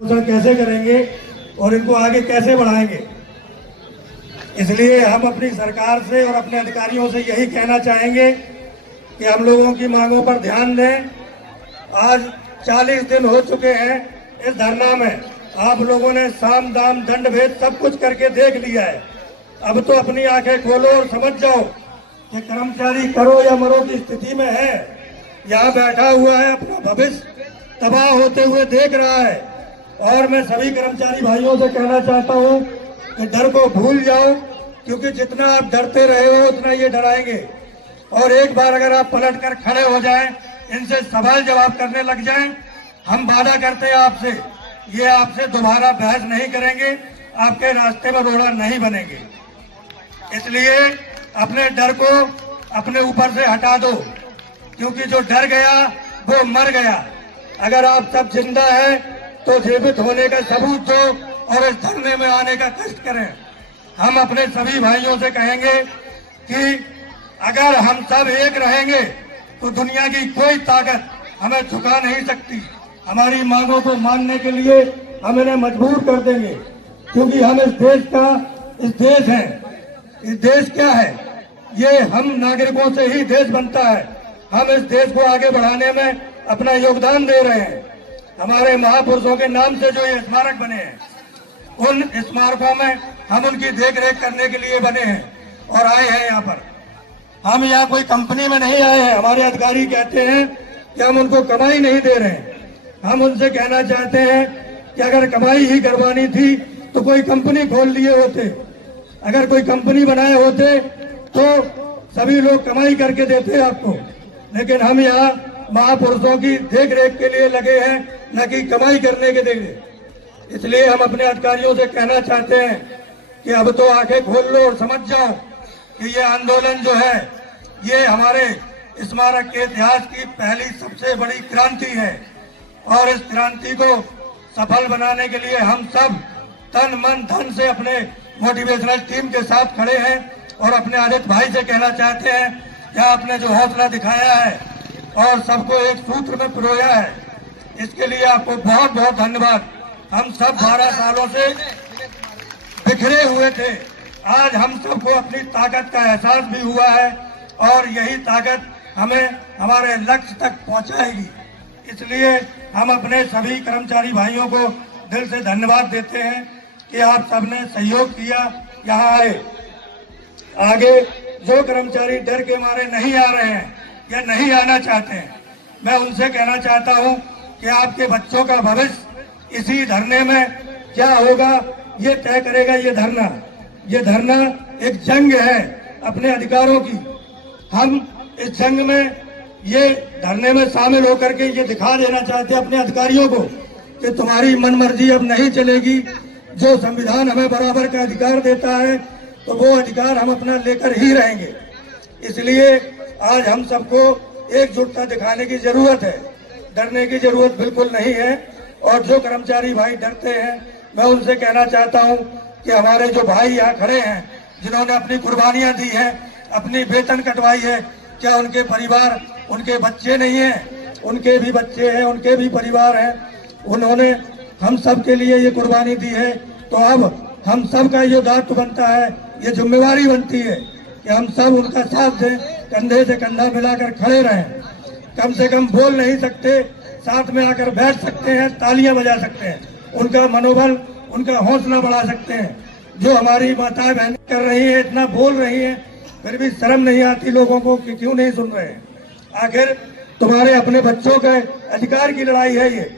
कैसे करेंगे और इनको आगे कैसे बढ़ाएंगे। इसलिए हम अपनी सरकार से और अपने अधिकारियों से यही कहना चाहेंगे कि हम लोगों की मांगों पर ध्यान दें। आज 40 दिन हो चुके हैं इस धरना में। आप लोगों ने साम दाम दंड भेद सब कुछ करके देख लिया है। अब तो अपनी आंखें खोलो और समझ जाओ कि कर्मचारी करो या मरो की स्थिति में है। यहाँ बैठा हुआ है, अपना भविष्य तबाह होते हुए देख रहा है। और मैं सभी कर्मचारी भाइयों से कहना चाहता हूँ कि डर को भूल जाओ, क्योंकि जितना आप डरते रहे हो उतना ये डराएंगे। और एक बार अगर आप पलट कर खड़े हो जाएं, इनसे सवाल जवाब करने लग जाएं, हम वादा करते हैं आपसे, ये आपसे दोबारा बहस नहीं करेंगे, आपके रास्ते में रोड़ा नहीं बनेंगे। इसलिए अपने डर को अपने ऊपर से हटा दो, क्योंकि जो डर गया वो मर गया। अगर आप सब जिंदा है तो जीवित होने का सबूत दो और इस धरने में आने का कष्ट करें। हम अपने सभी भाइयों से कहेंगे कि अगर हम सब एक रहेंगे तो दुनिया की कोई ताकत हमें झुका नहीं सकती। हमारी मांगों को मानने के लिए हम इन्हें मजबूर कर देंगे, क्योंकि हम इस देश हैं। इस देश क्या है? ये हम नागरिकों से ही देश बनता है। हम इस देश को आगे बढ़ाने में अपना योगदान दे रहे हैं। हमारे महापुरुषों के नाम से जो ये स्मारक बने हैं, उन स्मारकों में हम उनकी देखरेख करने के लिए बने हैं और आए हैं यहाँ पर। हम यहाँ कोई कंपनी में नहीं आए हैं। हमारे अधिकारी कहते हैं कि हम उनको कमाई नहीं दे रहे हैं। हम उनसे कहना चाहते हैं कि अगर कमाई ही करवानी थी तो कोई कंपनी खोल लिए होते। अगर कोई कंपनी बनाए होते तो सभी लोग कमाई करके देते आपको। लेकिन हम यहाँ महापुरुषों की देखरेख के लिए लगे हैं, न कि कमाई करने के लिए। इसलिए हम अपने अधिकारियों से कहना चाहते हैं कि अब तो आंखें खोल लो और समझ जाओ कि ये आंदोलन जो है, ये हमारे स्मारक के इतिहास की पहली सबसे बड़ी क्रांति है। और इस क्रांति को सफल बनाने के लिए हम सब तन मन धन से अपने मोटिवेशनल टीम के साथ खड़े हैं। और अपने आदित्य भाई से कहना चाहते हैं कि आपने जो हौसला दिखाया है और सबको एक सूत्र में पिरोया है, इसके लिए आपको बहुत बहुत धन्यवाद। हम सब 12 सालों से बिखरे हुए थे। आज हम सबको अपनी ताकत का एहसास भी हुआ है और यही ताकत हमें हमारे लक्ष्य तक पहुंचाएगी। इसलिए हम अपने सभी कर्मचारी भाइयों को दिल से धन्यवाद देते हैं कि आप सबने सहयोग किया, यहाँ आए। आगे जो कर्मचारी डर के मारे नहीं आ रहे हैं या नहीं आना चाहते हैं, मैं उनसे कहना चाहता हूं कि आपके बच्चों का भविष्य इसी धरने में क्या होगा ये तय करेगा। ये धरना एक जंग है अपने अधिकारों की। हम इस जंग में ये धरने में शामिल होकर के ये दिखा देना चाहते हैं अपने अधिकारियों को कि तुम्हारी मनमर्जी अब नहीं चलेगी। जो संविधान हमें बराबर का अधिकार देता है तो वो अधिकार हम अपना लेकर ही रहेंगे। इसलिए आज हम सबको एकजुटता दिखाने की जरूरत है, डरने की जरूरत बिल्कुल नहीं है। और जो कर्मचारी भाई डरते हैं, मैं उनसे कहना चाहता हूं कि हमारे जो भाई यहाँ खड़े हैं, जिन्होंने अपनी कुर्बानियां दी हैं, अपनी वेतन कटवाई है, क्या उनके परिवार, उनके बच्चे नहीं हैं? उनके भी बच्चे हैं, उनके भी परिवार हैं। उन्होंने हम सब के लिए ये कुर्बानी दी है, तो अब हम सब का ये दायित्व बनता है, ये जिम्मेवारी बनती है कि हम सब उनका साथ दें, कंधे से कंधा मिलाकर खड़े रहें। कम से कम बोल नहीं सकते, साथ में आकर बैठ सकते हैं, तालियां बजा सकते हैं, उनका मनोबल, उनका हौसला बढ़ा सकते हैं। जो हमारी माताएं बहनें कर रही हैं, इतना बोल रही हैं, फिर भी शर्म नहीं आती लोगों को कि क्यों नहीं सुन रहे हैं। आखिर तुम्हारे अपने बच्चों के अधिकार की लड़ाई है ये।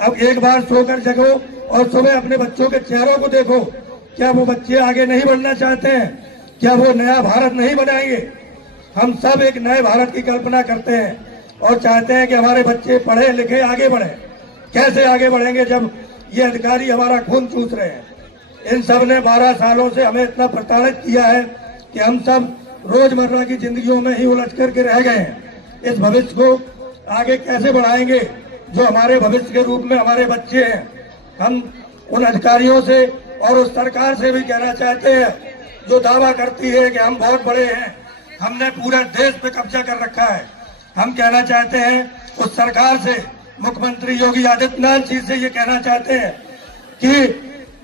अब एक बार सोकर जगो और सुबह अपने बच्चों के चेहरों को देखो। क्या वो बच्चे आगे नहीं बढ़ना चाहते हैं? क्या वो नया भारत नहीं बनाएंगे? हम सब एक नए भारत की कल्पना करते हैं और चाहते हैं कि हमारे बच्चे पढ़े लिखे आगे बढ़े। कैसे आगे बढ़ेंगे जब ये अधिकारी हमारा खून चूस रहे हैं? इन सब ने 12 सालों से हमें इतना प्रताड़ित किया है कि हम सब रोजमर्रा की जिंदगियों में ही उलझ करके रह गए हैं। इस भविष्य को आगे कैसे बढ़ाएंगे जो हमारे भविष्य के रूप में हमारे बच्चे हैं? हम उन अधिकारियों से और उस सरकार से भी कहना चाहते हैं जो दावा करती है कि हम बहुत बड़े हैं, हमने पूरे देश पे कब्जा कर रखा है। हम कहना चाहते हैं उस सरकार से मुख्यमंत्री योगी आदित्यनाथ जी से ये कहना चाहते हैं कि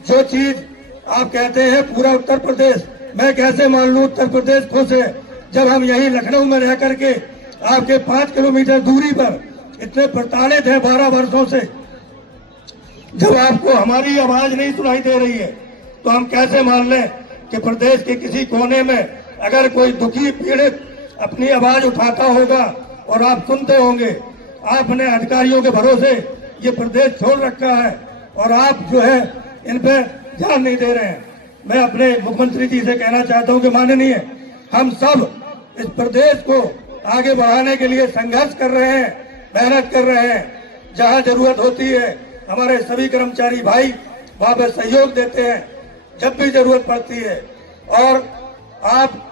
जो चीज आप कहते हैं पूरा उत्तर प्रदेश, मैं कैसे मान लूं उत्तर प्रदेश खुश है, जब हम यही लखनऊ में रह करके आपके 5 किलोमीटर दूरी पर इतने प्रताड़ित हैं 12 वर्षों से। जब आपको हमारी आवाज नहीं सुनाई दे रही है तो हम कैसे मान लें कि प्रदेश के किसी कोने में अगर कोई दुखी पीड़ित अपनी आवाज उठाता होगा और आप सुनते होंगे। आपने अधिकारियों के भरोसे ये प्रदेश छोड़ रखा है और आप जो है इन पे ध्यान नहीं दे रहे हैं। मैं अपने मुख्यमंत्री जी से कहना चाहता हूं कि माननीय, हम सब इस प्रदेश को आगे बढ़ाने के लिए संघर्ष कर रहे हैं, मेहनत कर रहे हैं। जहां जरूरत होती है हमारे सभी कर्मचारी भाई वहां पर सहयोग देते हैं जब भी जरूरत पड़ती है। और आप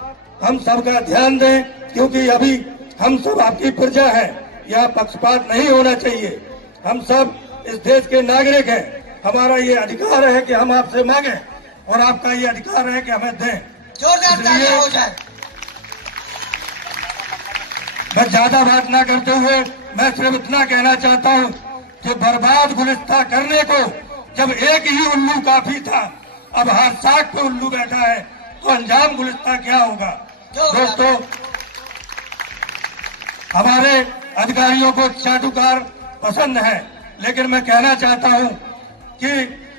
हम सबका ध्यान दें, क्योंकि अभी हम सब आपकी प्रजा है, यहाँ पक्षपात नहीं होना चाहिए। हम सब इस देश के नागरिक हैं, हमारा ये अधिकार है कि हम आपसे मांगे और आपका ये अधिकार है कि हमें दें। जोरदार तालियां हो जाए। मैं ज्यादा बात ना करते हुए मैं सिर्फ इतना कहना चाहता हूँ कि बर्बाद गुलिस्तान करने को जब एक ही उल्लू काफी था, अब हर साख पे उल्लू बैठा है तो अंजाम गुलिस्तान क्या होगा। दोस्तों, हमारे अधिकारियों को चाटुकार पसंद है, लेकिन मैं कहना चाहता हूं कि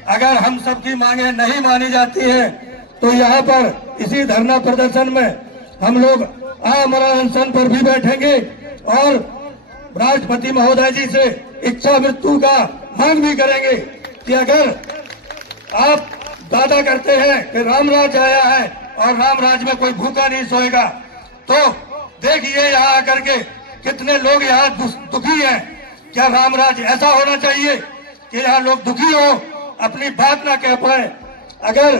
अगर हम सबकी मांगे नहीं मानी जाती हैं तो यहाँ पर इसी धरना प्रदर्शन में हम लोग आमरण अनशन पर भी बैठेंगे और राष्ट्रपति महोदय जी से इच्छा मृत्यु का मांग भी करेंगे कि अगर आप दावा करते हैं कि रामराज आया है और रामराज में कोई भूखा नहीं सोएगा, तो देखिए यहाँ आकर के कितने लोग यहाँ दुखी हैं। क्या रामराज ऐसा होना चाहिए कि यहाँ लोग दुखी हो, अपनी बात ना कह पाए? अगर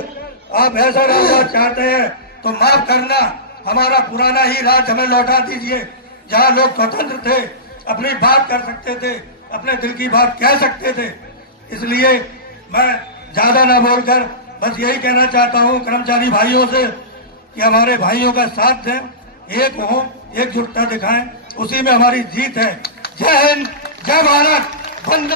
आप ऐसा रामराज चाहते हैं तो माफ करना, हमारा पुराना ही राज हमें लौटा दीजिए, जहाँ लोग स्वतंत्र थे, अपनी बात कर सकते थे, अपने दिल की बात कह सकते थे। इसलिए मैं ज्यादा ना बोलकर बस यही कहना चाहता हूँ कर्मचारी भाइयों से कि हमारे भाइयों का साथ दें, एक हो, एकजुटता दिखाएं, उसी में हमारी जीत है। जय हिंद, जय भारत, वंदे